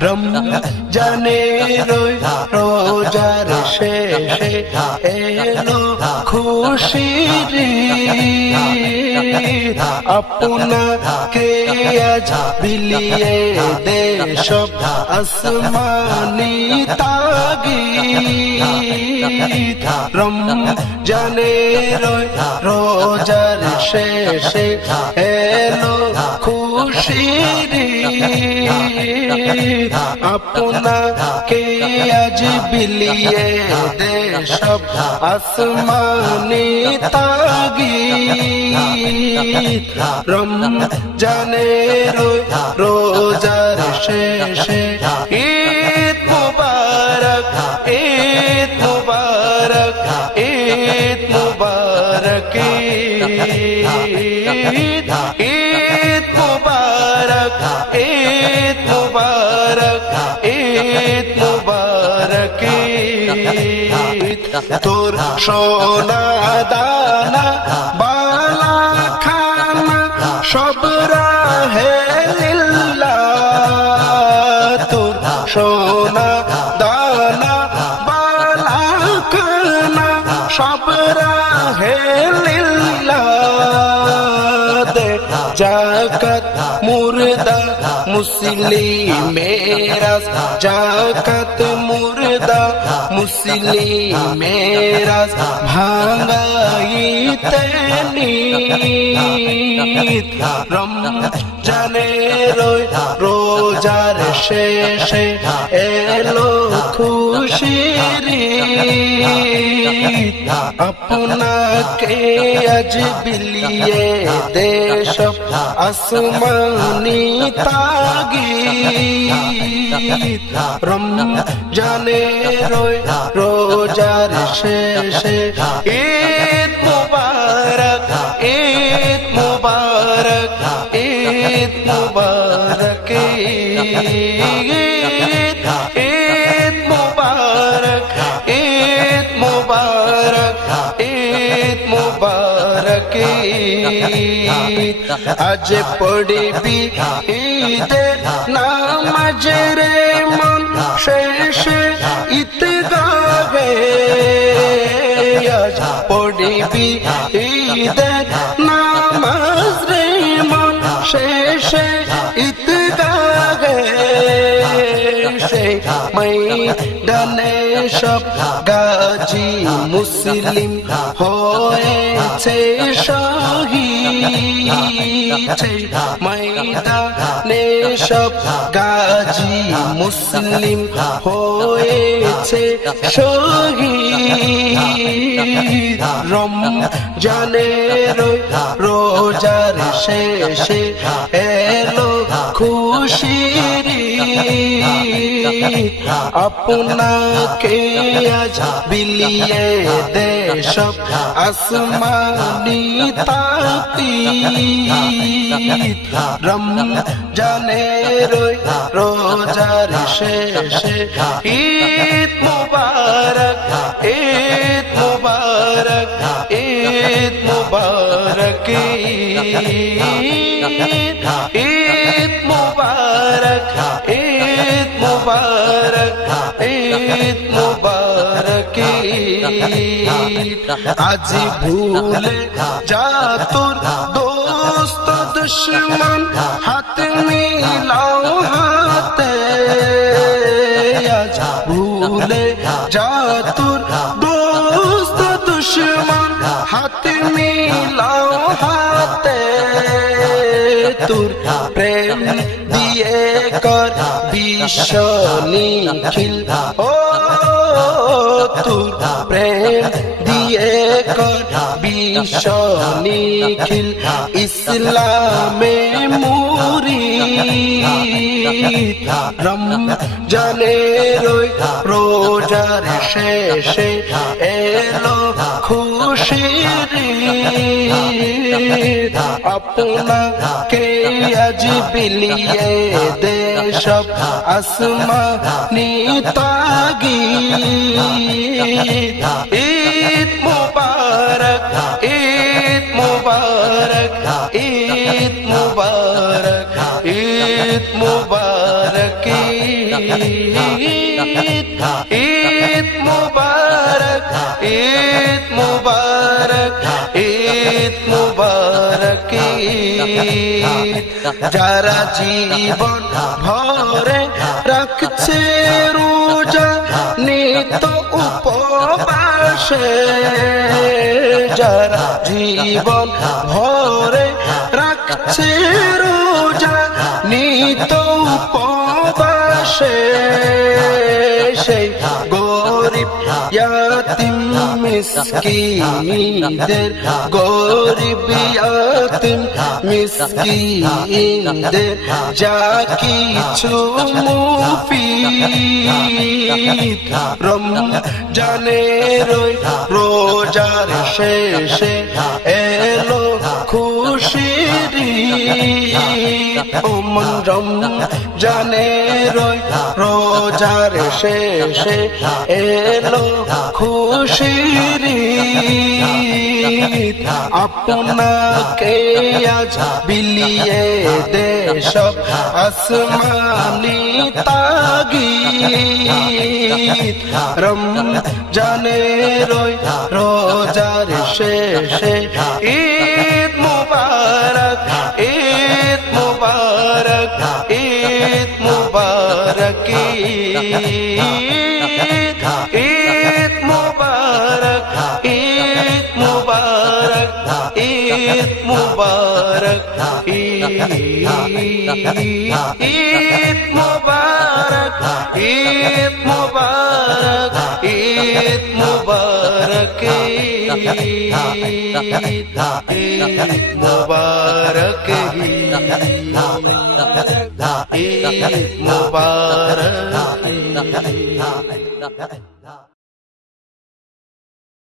রমজানের রোজার শেষে এলো খুশির ঈদ আপনাকে আজ বিলিয়ে দে সব আসমানি তাগিদ রমজানের রোজার শেষে এলো খুশির ঈদ আপনাকে আজ বিলিয়ে দে সব আসমানি তাগিদ রমজানের রোজার শেষে ঈদ মুবারক ঈদ মুবারক ঈদ মুবারক ঈদ মুবারক ঈদ মুবারক ঈদ মুবারক ঈদ তোর সোনা দানা বালা খানা সব রাহে লিল্লাহ তোর সোনা দানা বালা খানা সব রাহে লিল্লাহ দে জাকাত মুর্দা মুসলিমেরা জাকাত মুর্দা মুসলিমেরা ভাঙাইতে নিত রমজানের রোজার শেষে এলো খুশির ঈদ আপনাকে আজ বিলিয়ে দে সব আসমানি তাগিদ রমজানের রোজার শেষে ঈদ মুবারক ঈদ মুবারক ঈদ মুবারক ঈদ মুবারক ঈদ মুবারক ঈদ মুবারক আজ পড়বি ঈদের নামাজ রে মন শেষে ঈদগাহে আজ পড়বি ঈদের নামাজ রে মন শেষে ঈদগাহে সেই ময়দানে সব গাজী মুসলিম হয়েছে শহীদ ময়দানে সব গাজী মুসলিম হয়েছে শহীদ রমজানের রোজার শেষে এলো খুশির ঈদ আপনাকে আজ বিলিয়ে দে সব আসমানি তাগিদ রমজানের রোজার শেষে ঈদ মুবারক ঈদ মুবারক ঈদ মুবারক ঈদ মুবারক ঈদ মুবারক ঈদ মুবারক আজ ভুলে যা তোর দোস্ত দুশ্মন হাত মিলাও হাতে আজ ভুলে যা তোর দোস্ত দুশ্মন হাত মিলাও হাতে তোর প্রেম দিয়ে কর বিশ্ব নিখিল ও তোর প্রেম দিয়ে কর বিশ্ব নিখিল ইসলামে মুরিদ রমজানের রোজার শেষে এলো খুশির ঈদ আপনাকে আজ বিলিয়ে দে সব আসমানি তাগিদ ঈদ মুবারক ঈদ মুবারক ঈদ মুবারক ঈদ মুবারক ঈদ মুবারক ঈদ মুবারক ঈদ মুবারক যারা জীবন ভরে রাখছে রোজা নিত উপবাসে যারা জীবন ভরে রাখছে রোজা নিত উপবাসে সেই গরিব ইয়াতিম মিসকিনদের গরিব ইয়াতিম মিসকিনদের যা কিছু মুফিদ রমজানের রোজার শেষে এলো খুশির ওমন রমজানের রোজার শেষে এলো খুশির আপনাকে আজ বিলিয়ে দে সব আসমানি তাগিদ রমজানের রোজার শেষে ঈদ মুবারক ঈদ মুবারক ঈদ মুবারক ঈদ মুবারক ঈদ মুবারক ঈদ মুবারক ঈদ মুবারক ঈদ মুবারক ঈদ মুবারক ঈদ মুবারক ঈদ মুবারক